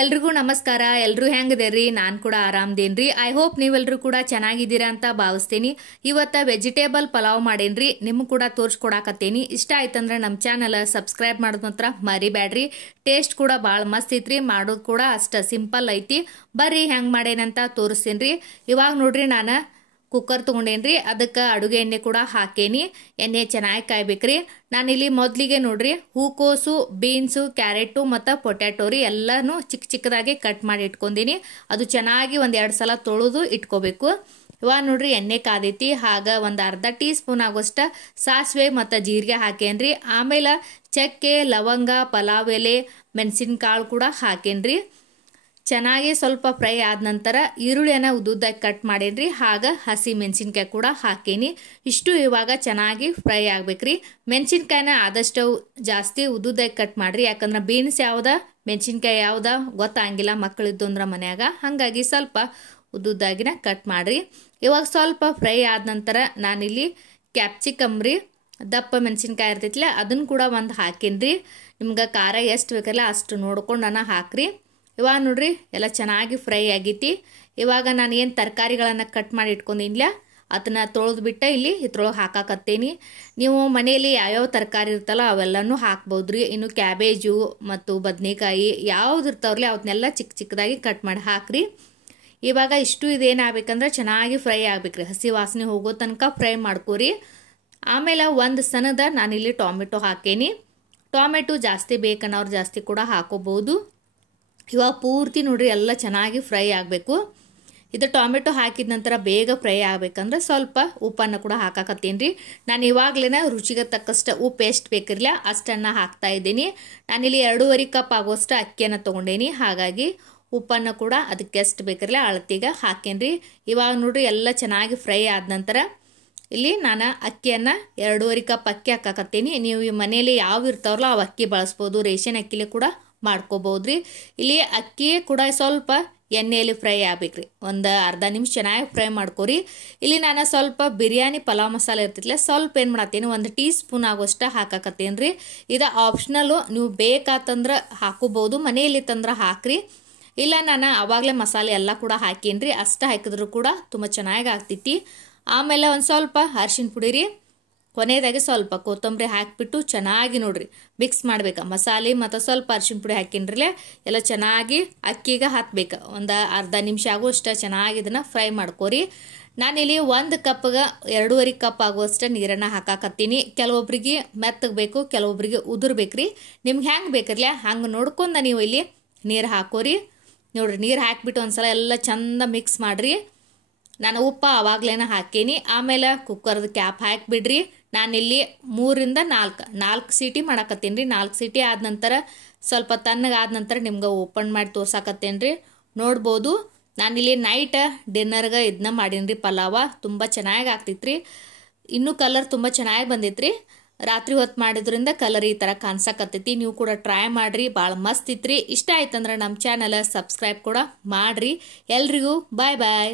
ಎಲ್ರಿಗೂ ನಮಸ್ಕಾರ. ಎಲ್ರೂ ಹೆಂಗದೇರಿ? ನಾನು ಕೂಡ ಆರಾಮದೇನ್ರಿ. ಐ ಹೋಪ್ ನೀವೆಲ್ಲರೂ ಕೂಡ ಚೆನ್ನಾಗಿದ್ದೀರಾ ಅಂತ ಭಾವಿಸ್ತೀನಿ. ಇವತ್ತ ವೆಜಿಟೇಬಲ್ ಪಲಾವ್ ಮಾಡೇನ್ರಿ, ನಿಮ್ಗೆ ಕೂಡ ತೋರಿಸ್ಕೊಡಾಕತ್ತೇನಿ. ಇಷ್ಟ ಆಯ್ತಂದ್ರೆ ನಮ್ಮ ಚಾನಲ್ ಸಬ್ಸ್ಕ್ರೈಬ್ ಮಾಡೋದು ಮಾತ್ರ ಮರಿಬೇಡ್ರಿ. ಟೇಸ್ಟ್ ಕೂಡ ಭಾಳ ಮಸ್ತ್ ಐತ್ರಿ, ಮಾಡೋದು ಕೂಡ ಅಷ್ಟ ಸಿಂಪಲ್ ಐತಿ. ಬರ್ರಿ ಹೆಂಗೆ ಮಾಡೇನಂತ ತೋರಿಸ್ತೀನಿ. ಇವಾಗ ನೋಡ್ರಿ, ನಾನು ಕುಕ್ಕರ್ ತೊಗೊಂಡೇನ್ರಿ, ಅದಕ್ಕೆ ಅಡುಗೆ ಎಣ್ಣೆ ಕೂಡ ಹಾಕೇನಿ. ಎಣ್ಣೆ ಚೆನ್ನಾಗಿ ಕಾಯ್ಬೇಕ್ರಿ. ನಾನಿಲ್ಲಿ ಮೊದಲಿಗೆ ನೋಡ್ರಿ ಹೂಕೋಸು, ಬೀನ್ಸು, ಕ್ಯಾರೆಟು ಮತ್ತು ಪೊಟ್ಯಾಟೊ ರೀ ಎಲ್ಲನೂ ಚಿಕ್ಕ ಚಿಕ್ಕದಾಗಿ ಕಟ್ ಮಾಡಿ ಇಟ್ಕೊಂಡೀನಿ. ಅದು ಚೆನ್ನಾಗಿ ಒಂದೆರಡು ಸಲ ತೊಳೆದು ಇಟ್ಕೋಬೇಕು. ಇವಾಗ ನೋಡ್ರಿ ಎಣ್ಣೆ ಕಾದೈತಿ. ಆಗ ಒಂದು ಅರ್ಧ ಟೀ ಸ್ಪೂನ್ ಆಗೋಷ್ಟ ಸಾಸಿವೆ ಮತ್ತು ಜೀರಿಗೆ ಹಾಕೇನ್ರಿ. ಆಮೇಲೆ ಚಕ್ಕೆ, ಲವಂಗ, ಪಲಾವ್ ಎಲೆ, ಮೆಣಸಿನಕಾಳು ಕೂಡ ಹಾಕೇನ್ರಿ. ಚೆನ್ನಾಗಿ ಸ್ವಲ್ಪ ಫ್ರೈ ಆದ ನಂತರ ಈರುಳ್ಳಿಯನ್ನು ಉದ್ದುದ್ದಾಗಿ ಕಟ್ ಮಾಡೇನ್ರಿ. ಆಗ ಹಸಿ ಮೆಣಸಿನ್ಕಾಯಿ ಕೂಡ ಹಾಕೇನಿ. ಇಷ್ಟು ಇವಾಗ ಚೆನ್ನಾಗಿ ಫ್ರೈ ಆಗ್ಬೇಕ್ರಿ. ಮೆಣಸಿನ್ಕಾಯಿನ ಆದಷ್ಟು ಜಾಸ್ತಿ ಉದ್ದುದ್ದಾಗಿ ಕಟ್ ಮಾಡ್ರಿ, ಯಾಕಂದ್ರೆ ಬೀನ್ಸ್ ಯಾವ್ದ ಮೆಣಸಿನ್ಕಾಯಿ ಯಾವ್ದ ಗೊತ್ತಾಗಿಲ್ಲ ಮಕ್ಕಳಿದ್ದು ಅಂದ್ರೆ ಮನ್ಯಾಗ. ಹಾಗಾಗಿ ಸ್ವಲ್ಪ ಉದ್ದುದ್ದಾಗಿನ ಕಟ್ ಮಾಡ್ರಿ. ಇವಾಗ ಸ್ವಲ್ಪ ಫ್ರೈ ಆದ ನಂತರ ನಾನಿಲ್ಲಿ ಕ್ಯಾಪ್ಸಿಕಮ್ ರೀ, ದಪ್ಪ ಮೆಣಸಿನ್ಕಾಯಿ ಇರ್ತೈತಿಲ್ಲ ಅದನ್ನು ಕೂಡ ಒಂದು ಹಾಕೇನ್ರಿ. ನಿಮ್ಗೆ ಖಾರ ಎಷ್ಟು ಬೇಕಲ್ಲ ಅಷ್ಟು ನೋಡ್ಕೊಂಡು ನಾನು ಹಾಕ್ರಿ. ಇವಾಗ ನೋಡ್ರಿ ಎಲ್ಲ ಚೆನ್ನಾಗಿ ಫ್ರೈ ಆಗೈತಿ. ಇವಾಗ ನಾನು ಏನು ತರಕಾರಿಗಳನ್ನು ಕಟ್ ಮಾಡಿ ಇಟ್ಕೊಂಡಿಲ್ಲ ಅದನ್ನ ತೊಳೆದು ಬಿಟ್ಟು ಇಲ್ಲಿ ಇದ್ರೊಳಗೆ ಹಾಕಾಕತ್ತೇನಿ. ನೀವು ಮನೆಯಲ್ಲಿ ಯಾವ್ಯಾವ ತರಕಾರಿ ಇರ್ತಲ್ಲ ಅವೆಲ್ಲನೂ ಹಾಕ್ಬೋದ್ರಿ. ಇನ್ನು ಕ್ಯಾಬೇಜು ಮತ್ತು ಬದನೆಕಾಯಿ ಯಾವ್ದು ಇರ್ತಾವ್ರಲ್ಲ ಅವನ್ನೆಲ್ಲ ಚಿಕ್ಕ ಚಿಕ್ಕದಾಗಿ ಕಟ್ ಮಾಡಿ ಹಾಕ್ರಿ. ಇವಾಗ ಇಷ್ಟು ಇದೇನಾಗಬೇಕಂದ್ರೆ ಚೆನ್ನಾಗಿ ಫ್ರೈ ಆಗ್ಬೇಕ್ರಿ, ಹಸಿ ವಾಸನೆ ಹೋಗೋ ತನಕ ಫ್ರೈ ಮಾಡ್ಕೋರಿ. ಆಮೇಲೆ ಒಂದು ಸಣ್ಣದ ನಾನಿಲ್ಲಿ ಟೊಮೆಟೊ ಹಾಕೇನಿ. ಟೊಮೆಟೊ ಜಾಸ್ತಿ ಬೇಕನ್ನೋರು ಜಾಸ್ತಿ ಕೂಡ ಹಾಕೋಬಹುದು. ಇವಾಗ ಪೂರ್ತಿ ನೋಡ್ರಿ ಎಲ್ಲ ಚೆನ್ನಾಗಿ ಫ್ರೈ ಆಗಬೇಕು. ಇದು ಟೊಮೆಟೊ ಹಾಕಿದ ನಂತರ ಬೇಗ ಫ್ರೈ ಆಗ್ಬೇಕಂದ್ರೆ ಸ್ವಲ್ಪ ಉಪ್ಪನ್ನು ಕೂಡ ಹಾಕಾಕತ್ತೀನಿ ರೀ. ನಾನು ಇವಾಗಲೇ ರುಚಿಗೆ ತಕ್ಕಷ್ಟು ಉಪ್ಪು ಎಷ್ಟು ಬೇಕಿರಲಿಲ್ಲ ಅಷ್ಟನ್ನು ಹಾಕ್ತಾ ಇದ್ದೀನಿ. ನಾನಿಲ್ಲಿ 2.5 ಕಪ್ ಆಗೋಷ್ಟು ಅಕ್ಕಿಯನ್ನು ತೊಗೊಂಡೇನಿ. ಹಾಗಾಗಿ ಉಪ್ಪನ್ನು ಕೂಡ ಅದಕ್ಕೆ ಎಷ್ಟು ಬೇಕಿರಲಿಲ್ಲ ಅಳತಿಗೆ ಹಾಕೇನ್ರಿ. ಇವಾಗ ನೋಡ್ರಿ ಎಲ್ಲ ಚೆನ್ನಾಗಿ ಫ್ರೈ ಆದ ನಂತರ ಇಲ್ಲಿ ನಾನು ಅಕ್ಕಿಯನ್ನು 2.5 ಕಪ್ ಅಕ್ಕಿ ಹಾಕಾಕತ್ತೀನಿ. ನೀವು ಈ ಮನೆಯಲ್ಲಿ ಯಾವ ಇರ್ತಾವ್ರಲ್ಲ ಅವು ಅಕ್ಕಿ ಬಳಸ್ಬೋದು, ರೇಷನ್ ಅಕ್ಕಿಲಿ ಕೂಡ ಮಾಡ್ಕೋಬಹುದ್ರಿ. ಇಲ್ಲಿ ಅಕ್ಕಿ ಕೂಡ ಸ್ವಲ್ಪ ಎಣ್ಣೆಯಲ್ಲಿ ಫ್ರೈ ಆಗ್ಬೇಕ್ರಿ. ಒಂದು ಅರ್ಧ ನಿಮಿಷ ಚೆನ್ನಾಗಿ ಫ್ರೈ ಮಾಡ್ಕೋರಿ. ಇಲ್ಲಿ ನಾನು ಸ್ವಲ್ಪ ಬಿರಿಯಾನಿ ಪಲಾವ್ ಮಸಾಲೆ ಇರ್ತಿತ್ಲೆ ಸ್ವಲ್ಪ ಏನು ಮಾಡತ್ತೀನಿ, 1 ಟೀ ಸ್ಪೂನ್ ಆಗೋಷ್ಟ ಹಾಕಾಕತ್ತೇನೆ ರೀ. ಇದು ಆಪ್ಷನಲ್ಲು, ನೀವು ಬೇಕಾತಂದ್ರೆ ಹಾಕೋಬಹುದು, ಮನೆಯಲ್ಲಿ ತಂದ್ರೆ ಹಾಕ್ರಿ. ಇಲ್ಲ ನಾನು ಅವಾಗಲೇ ಮಸಾಲೆ ಎಲ್ಲ ಕೂಡ ಹಾಕೇನ್ರಿ, ಅಷ್ಟು ಹಾಕಿದ್ರು ಕೂಡ ತುಂಬ ಚೆನ್ನಾಗಿ ಆಗ್ತೈತಿ. ಆಮೇಲೆ ಒಂದು ಸ್ವಲ್ಪ ಅರಿಶಿನ ಪುಡಿ ರೀ, ಕೊನೆಯದಾಗಿ ಸ್ವಲ್ಪ ಕೊತ್ತಂಬರಿ ಹಾಕಿಬಿಟ್ಟು ಚೆನ್ನಾಗಿ ನೋಡ್ರಿ ಮಿಕ್ಸ್ ಮಾಡ್ಬೇಕು. ಮಸಾಲೆ ಮತ್ತು ಸ್ವಲ್ಪ ಅರಿಶಿನ ಪುಡಿ ಹಾಕಿನ್ರಲ್ಲೇ ಎಲ್ಲ ಚೆನ್ನಾಗಿ ಅಕ್ಕಿಗೆ ಹಾಕ್ಬೇಕು. ಒಂದು ಅರ್ಧ ನಿಮಿಷ ಆಗೋಷ್ಟು ಚೆನ್ನಾಗಿ ಇದನ್ನು ಫ್ರೈ ಮಾಡ್ಕೋರಿ. ನಾನಿಲ್ಲಿ 1 ಕಪ್ಗೆ 2.5 ಕಪ್ ಆಗುವಷ್ಟು ನೀರನ್ನು ಹಾಕಾಕತ್ತೀನಿ. ಕೆಲವೊಬ್ರಿಗೆ ಮೆತ್ತಗೆ ಬೇಕು, ಕೆಲವೊಬ್ರಿಗೆ ಉದುರ್ಬೇಕ್ರಿ. ನಿಮ್ಗೆ ಹೆಂಗೆ ಬೇಕಿರಲ್ಲ ಹಂಗೆ ನೋಡ್ಕೊಂಡು ನೀವು ಇಲ್ಲಿ ನೀರು ಹಾಕೋರಿ. ನೋಡ್ರಿ ನೀರು ಹಾಕಿಬಿಟ್ಟು ಒಂದ್ಸಲ ಎಲ್ಲ ಚಂದ ಮಿಕ್ಸ್ ಮಾಡಿರಿ. ನಾನು ಉಪ್ಪು ಆವಾಗಲೇ ಹಾಕೇನಿ. ಆಮೇಲೆ ಕುಕ್ಕರ್ದು ಕ್ಯಾಪ್ ಹಾಕಿಬಿಡ್ರಿ. ನಾನಿಲ್ಲಿ 3 ರಿಂದ 4 ಸೀಟಿ ಮಾಡಾಕತ್ತೀನಿ ರೀ. 4 ಸೀಟಿ ಆದ ನಂತರ ಸ್ವಲ್ಪ ತಣ್ಣಗಾದ ನಂತರ ನಿಮ್ಗೆ ಓಪನ್ ಮಾಡಿ ತೋರ್ಸಾಕತ್ತೇನೆ ರೀ. ನೋಡ್ಬೋದು ನಾನಿಲ್ಲಿ ನೈಟ್ ಡಿನ್ನರ್ಗೆ ಇದನ್ನ ಮಾಡೀನಿ ರೀ ಪಲಾವ. ತುಂಬ ಚೆನ್ನಾಗಿ ಆಗ್ತೈತ್ರಿ. ಇನ್ನೂ ಕಲರ್ ತುಂಬ ಚೆನ್ನಾಗಿ ಬಂದೈತ್ರಿ. ರಾತ್ರಿ ಹೊತ್ತು ಮಾಡಿದ್ರಿಂದ ಕಲರ್ ಈ ಥರ ಕಾಣಿಸಕತ್ತೈತಿ. ನೀವು ಕೂಡ ಟ್ರೈ ಮಾಡಿರಿ, ಭಾಳ ಮಸ್ತ್ ಇತ್ರಿ. ಇಷ್ಟ ಆಯ್ತಂದ್ರೆ ನಮ್ಮ ಚಾನಲ್ ಸಬ್ಸ್ಕ್ರೈಬ್ ಕೂಡ ಮಾಡಿರಿ. ಎಲ್ರಿಗೂ ಬಾಯ್ ಬಾಯ್.